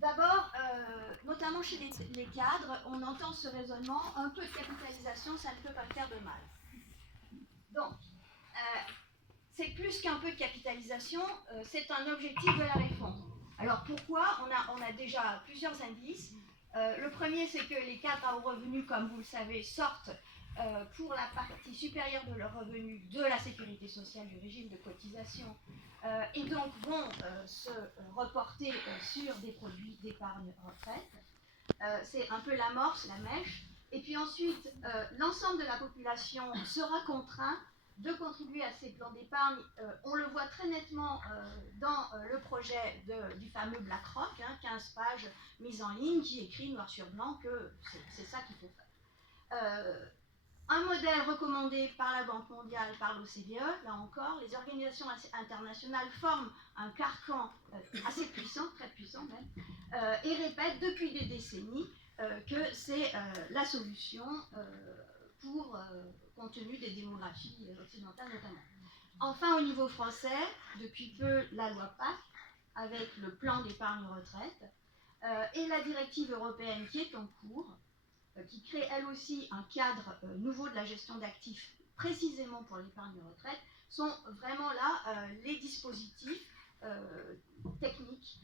D'abord, notamment chez les cadres, on entend ce raisonnement, un peu de capitalisation, ça ne peut pas faire de mal. Donc, c'est plus qu'un peu de capitalisation, c'est un objectif de la réforme. Alors pourquoi ? On a déjà plusieurs indices. Le premier, c'est que les cadres à haut revenu, comme vous le savez, sortent pour la partie supérieure de leur revenu de la sécurité sociale, du régime de cotisation, et donc vont se reporter sur des produits d'épargne retraite. C'est un peu l'amorce, la mèche. Et puis ensuite, l'ensemble de la population sera contraint de contribuer à ces plans d'épargne. On le voit très nettement dans le projet du fameux BlackRock, 15 pages mises en ligne, qui écrit noir sur blanc que c'est ça qu'il faut faire. Un modèle recommandé par la Banque mondiale, par l'OCDE, là encore, les organisations internationales forment un carcan assez puissant, très puissant même, et répètent depuis des décennies que c'est la solution compte tenu des démographies occidentales notamment. Enfin, au niveau français, depuis peu, la loi PAC, avec le plan d'épargne retraite, et la directive européenne qui est en cours, qui crée elle aussi un cadre nouveau de la gestion d'actifs précisément pour l'épargne retraite, sont vraiment là les dispositifs techniques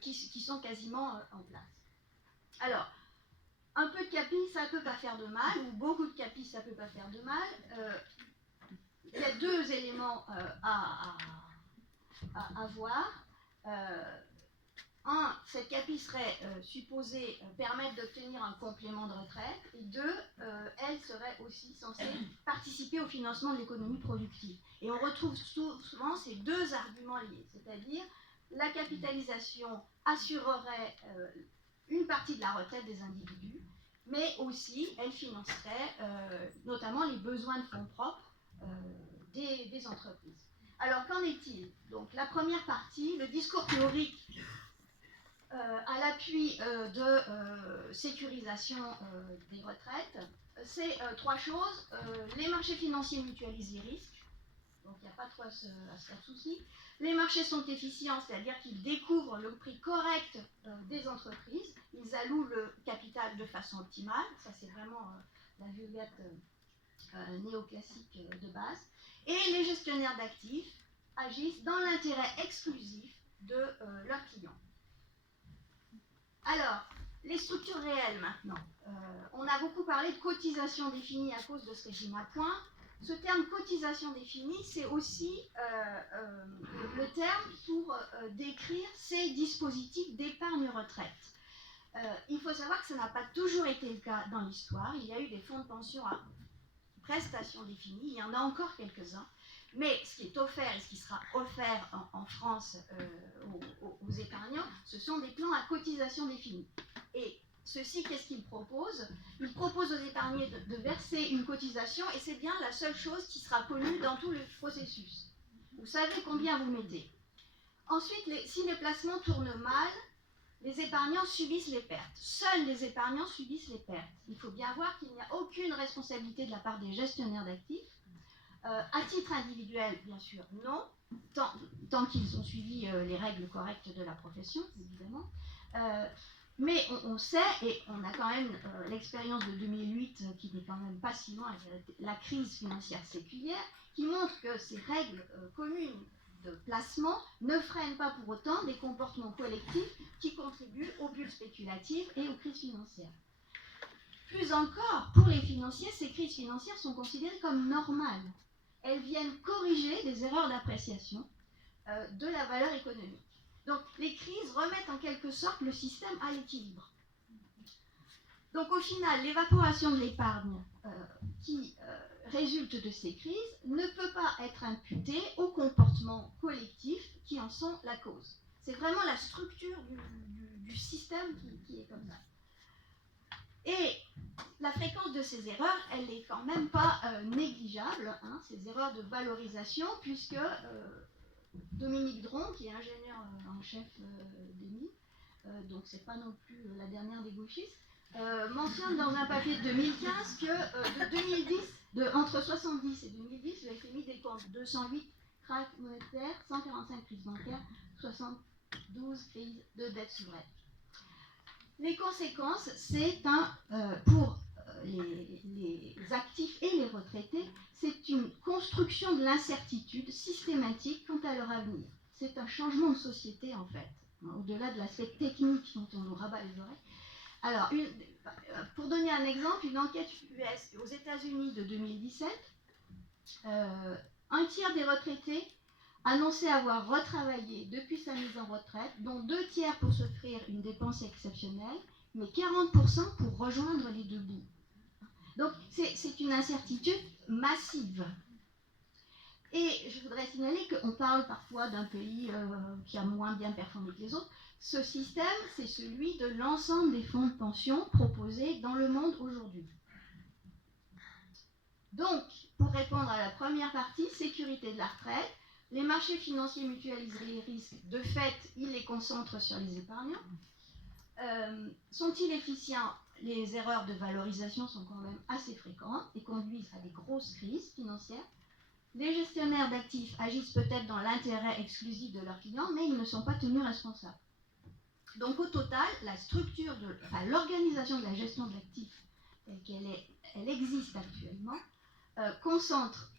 qui sont quasiment en place. Alors, un peu de capi, ça ne peut pas faire de mal, ou beaucoup de capi, ça ne peut pas faire de mal. Il y a deux éléments à voir. Un, cette capi serait supposée permettre d'obtenir un complément de retraite, et deux, elle serait aussi censée participer au financement de l'économie productive. Et on retrouve souvent ces deux arguments liés, c'est-à-dire la capitalisation assurerait une partie de la retraite des individus, mais aussi elle financerait notamment les besoins de fonds propres des entreprises. Alors qu'en est-il ? Donc la première partie, le discours théorique à l'appui de sécurisation des retraites, c'est trois choses. Les marchés financiers mutualisent les risques, donc il n'y a pas trop à se faire souci. Les marchés sont efficients, c'est-à-dire qu'ils découvrent le prix correct des entreprises, ils allouent le capital de façon optimale, ça c'est vraiment la vulgate néoclassique de base. Et les gestionnaires d'actifs agissent dans l'intérêt exclusif de leurs clients. Alors, les structures réelles maintenant. On a beaucoup parlé de cotisation définie à cause de ce régime à points. Ce terme cotisation définie, c'est aussi le terme pour décrire ces dispositifs d'épargne retraite. Il faut savoir que ça n'a pas toujours été le cas dans l'histoire. Il y a eu des fonds de pension à prestations définies, il y en a encore quelques-uns. Mais ce qui est offert et ce qui sera offert en France aux épargnants, ce sont des plans à cotisation définie. Et ceci, qu'est-ce qu'ils proposent ? Ils proposent aux épargnés de verser une cotisation, et c'est bien la seule chose qui sera connue dans tout le processus. Vous savez combien vous mettez. Ensuite, si les placements tournent mal, les épargnants subissent les pertes. Seuls les épargnants subissent les pertes. Il faut bien voir qu'il n'y a aucune responsabilité de la part des gestionnaires d'actifs. À titre individuel, bien sûr, non, tant qu'ils ont suivi les règles correctes de la profession, évidemment. Mais on sait, et on a quand même l'expérience de 2008, qui n'est quand même pas si loin, la crise financière séculière, qui montre que ces règles communes de placement ne freinent pas pour autant des comportements collectifs qui contribuent aux bulles spéculatives et aux crises financières. Plus encore, pour les financiers, ces crises financières sont considérées comme normales. Elles viennent corriger des erreurs d'appréciation de la valeur économique. Donc les crises remettent en quelque sorte le système à l'équilibre. Donc au final, l'évaporation de l'épargne qui résulte de ces crises ne peut pas être imputée aux comportements collectifs qui en sont la cause. C'est vraiment la structure du système qui est comme ça. Et la fréquence de ces erreurs, elle n'est quand même pas négligeable, ces erreurs de valorisation, puisque Dominique Dron, qui est ingénieur en chef d'EMI, donc c'est pas non plus la dernière des gauchistes, mentionne dans un papier de 2015 que de 2010, entre 70 et 2010, le FMI décompte 208 cracks monétaires, 145 crises bancaires, 72 crises de dette souveraine. Les conséquences, c'est pour les actifs et les retraités, c'est une construction de l'incertitude systématique quant à leur avenir. C'est un changement de société, en fait, au-delà de l'aspect technique dont on nous rabat les oreilles. Alors, pour donner un exemple, une enquête US aux États-Unis de 2017, un tiers des retraités annonçait avoir retravaillé depuis sa mise en retraite, dont 2 tiers pour s'offrir une dépense exceptionnelle, mais 40% pour rejoindre les deux bouts. Donc c'est une incertitude massive. Et je voudrais signaler qu'on parle parfois d'un pays qui a moins bien performé que les autres. Ce système, c'est celui de l'ensemble des fonds de pension proposés dans le monde aujourd'hui. Donc, pour répondre à la première partie, sécurité de la retraite, les marchés financiers mutualisent les risques. De fait, ils les concentrent sur les épargnants. Sont-ils efficients? Les erreurs de valorisation sont quand même assez fréquentes et conduisent à des grosses crises financières. Les gestionnaires d'actifs agissent peut-être dans l'intérêt exclusif de leurs clients, mais ils ne sont pas tenus responsables. Donc au total, la structure l'organisation de la gestion de l'actif telle qu'elle existe actuellement concentre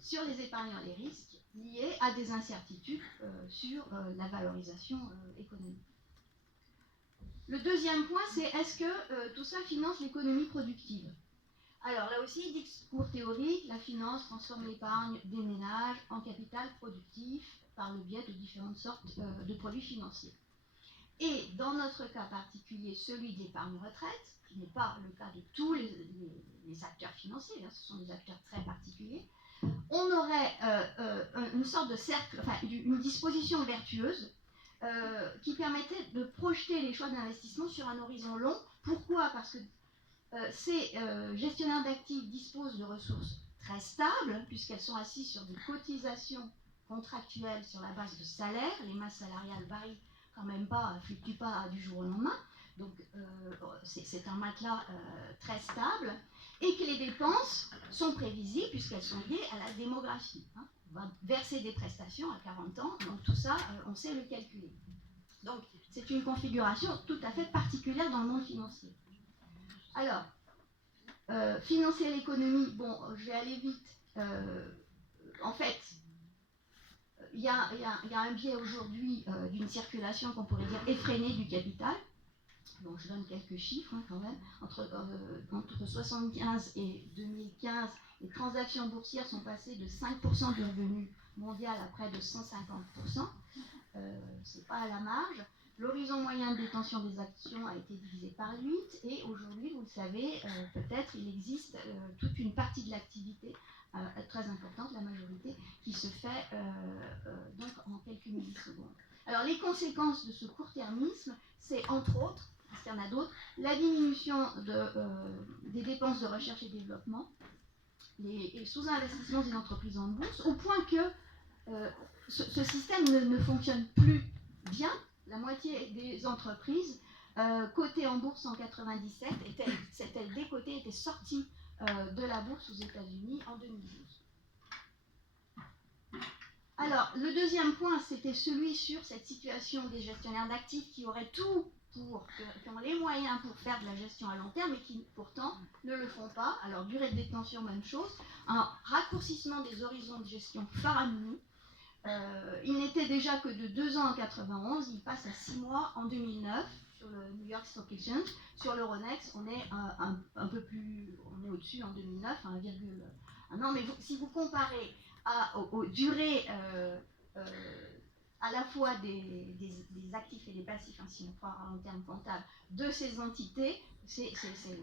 sur les épargnants les risques liés à des incertitudes sur la valorisation économique. Le deuxième point, c'est est-ce que tout ça finance l'économie productive? Alors là aussi, discours théorique, la finance transforme l'épargne des ménages en capital productif par le biais de différentes sortes de produits financiers. Et dans notre cas particulier, celui de l'épargne retraite, qui n'est pas le cas de tous les acteurs financiers, hein, ce sont des acteurs très particuliers, on aurait une sorte de cercle, enfin une disposition vertueuse qui permettait de projeter les choix d'investissement sur un horizon long. Pourquoi? Parce que ces gestionnaires d'actifs disposent de ressources très stables, puisqu'elles sont assises sur des cotisations contractuelles sur la base de salaires. Les masses salariales varient quand même pas, fluctuent pas du jour au lendemain. Donc c'est un matelas très stable, et que les dépenses sont prévisibles puisqu'elles sont liées à la démographie. Hein. On va verser des prestations à 40 ans, donc tout ça, on sait le calculer. Donc c'est une configuration tout à fait particulière dans le monde financier. Alors, financer l'économie, bon, je vais aller vite. En fait, il y a un biais aujourd'hui d'une circulation qu'on pourrait dire effrénée du capital. Donc je donne quelques chiffres quand même. Entre 1975 et 2015, les transactions boursières sont passées de 5% du revenu mondial à près de 150%. C'est pas à la marge. L'horizon moyen de détention des actions a été divisé par 8 et aujourd'hui, vous le savez, peut-être il existe toute une partie de l'activité très importante, la majorité, qui se fait donc en quelques millisecondes. Alors les conséquences de ce court-termisme, c'est entre autres, parce qu'il y en a d'autres, la diminution des dépenses de recherche et développement, les sous-investissements des entreprises en bourse, au point que ce système ne fonctionne plus bien. La moitié des entreprises cotées en bourse en 1997 étaient décotées, étaient sorties de la bourse aux États-Unis en 2012. Alors, le deuxième point, c'était celui sur cette situation des gestionnaires d'actifs qui auraient tout qui ont les moyens pour faire de la gestion à long terme, mais qui pourtant ne le font pas. Alors, durée de détention, même chose. Un raccourcissement des horizons de gestion faramineux. Il n'était déjà que de 2 ans en 91, il passe à 6 mois en 2009 sur le New York Stock Exchange. Sur l'Euronext, on est un peu plus, on est au-dessus en 2009, 1,1 an. Mais si vous comparez aux durées à la fois des actifs et des passifs, hein, si on parle en termes comptables, de ces entités, c'est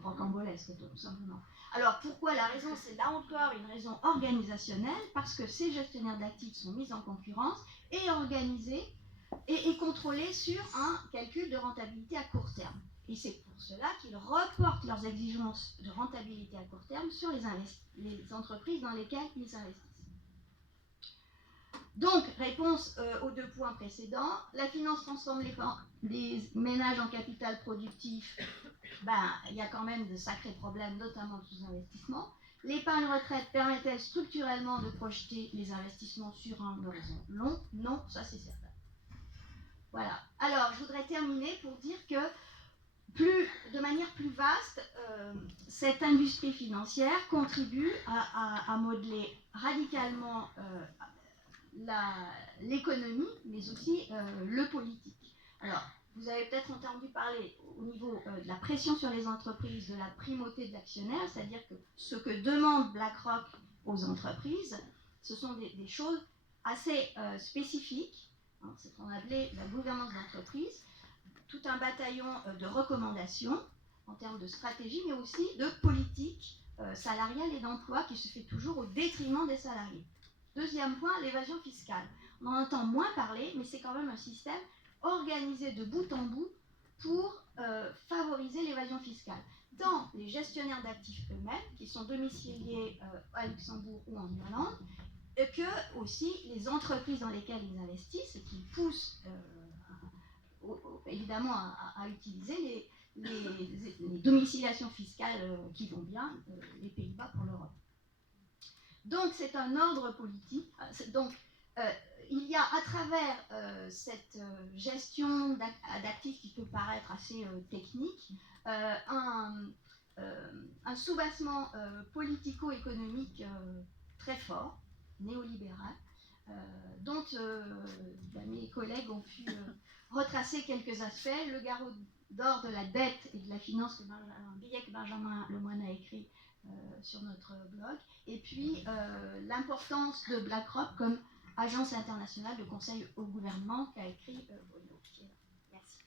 rocambolesque tout simplement. Alors pourquoi? La raison, c'est là encore une raison organisationnelle, parce que ces gestionnaires d'actifs sont mis en concurrence et organisés et contrôlés sur un calcul de rentabilité à court terme. Et c'est pour cela qu'ils reportent leurs exigences de rentabilité à court terme sur les entreprises dans lesquelles ils investissent. Donc, réponse aux 2 points précédents, la finance transforme les ménages en capital productif. Il y a quand même de sacrés problèmes, notamment de sous-investissement. L'épargne retraite permet-elle structurellement de projeter les investissements sur un horizon long? Non, ça c'est certain. Voilà. Alors, je voudrais terminer pour dire que de manière plus vaste, cette industrie financière contribue à modeler radicalement l'économie, mais aussi le politique. Alors, vous avez peut-être entendu parler au niveau de la pression sur les entreprises, de la primauté de l'actionnaire, c'est-à-dire que ce que demande BlackRock aux entreprises, ce sont des choses assez spécifiques, hein, c'est ce qu'on appelait la gouvernance d'entreprise, tout un bataillon de recommandations en termes de stratégie, mais aussi de politique salariale et d'emploi qui se fait toujours au détriment des salariés. Deuxième point, l'évasion fiscale. On en entend moins parler, mais c'est quand même un système organisé de bout en bout pour favoriser l'évasion fiscale. Tant les gestionnaires d'actifs eux-mêmes, qui sont domiciliés à Luxembourg ou en Irlande, que aussi les entreprises dans lesquelles ils investissent et qui poussent évidemment à utiliser les domiciliations fiscales qui vont bien, les Pays-Bas pour l'Europe. Donc c'est un ordre politique. Donc il y a à travers cette gestion d'actifs qui peut paraître assez technique, un soubassement politico-économique très fort, néolibéral, dont mes collègues ont pu retracer quelques aspects. Le garrot d'or de la dette et de la finance, un billet que Benjamin Lemoine a écrit sur notre blog, et puis l'importance de BlackRock comme agence internationale de conseil au gouvernement qu'a écrit Bruno. Merci.